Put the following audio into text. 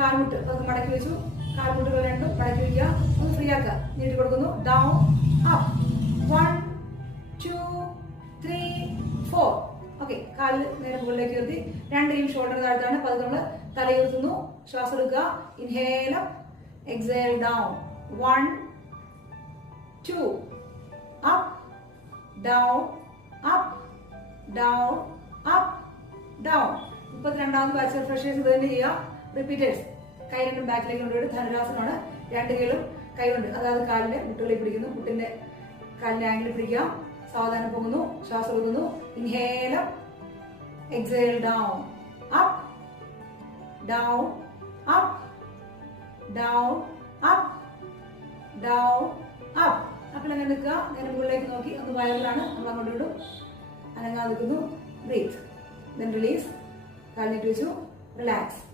കാൽമുട്ട്. ഒന്ന് മടക്കി വെച്ചു. കാൽമുട്ടുകൾ രണ്ടും മടക്കി വയ്ക്കുക ഒന്ന് ഫ്രീ ആക്കുക. നീട്ടി കൊടുക്കുന്നു. Down up one two three four okay കാലിൽ നേരെ മുകളിലേക്ക് ഉയർത്തി. രണ്ട് ഷോൾഡർ താഴ്ത്താണ്. അപ്പൊ അത് നമ്മൾ തലയുയർത്തുന്നു ശ്വാസം എടുക്കുക. Inhale exhale down one two up down up down up down മുപ്പത്തിരണ്ടാമത് batch freshers ഇത് തന്നെ ചെയ്യുക. റിപ്പീറ്റേഴ്സ് കൈ രണ്ടും ബാക്കിലേക്ക് കൊണ്ടുപോയിട്ട് ധനുരാസനമാണ്. രണ്ട് കൈകളും കൈ കൊണ്ട് അതായത് കാലിന്റെ മുട്ടുകളിൽ പിടിക്കുന്നു. മുട്ടിന്റെ കാലിന്റെ ആംഗിളിൽ പിടിക്കുക. സാവധാനം പോകുന്നു ശ്വാസം എടുക്കുന്നു. Inhale. Exhale down up down up down up down up അപ്പോൾ അങ്ങനെ നിൽക്കുക. നേരെ മുകളിലേക്ക് നോക്കി. ഒന്ന് വയറിലാണ്. നമ്മൾ അങ്ങോട്ട് വിടും അനങ്ങാതെ നിൽക്കുന്നു ബ്രീത്ത് ദെൻ റിലീസ് കാലിനെ വെച്ചു. റിലാക്സ്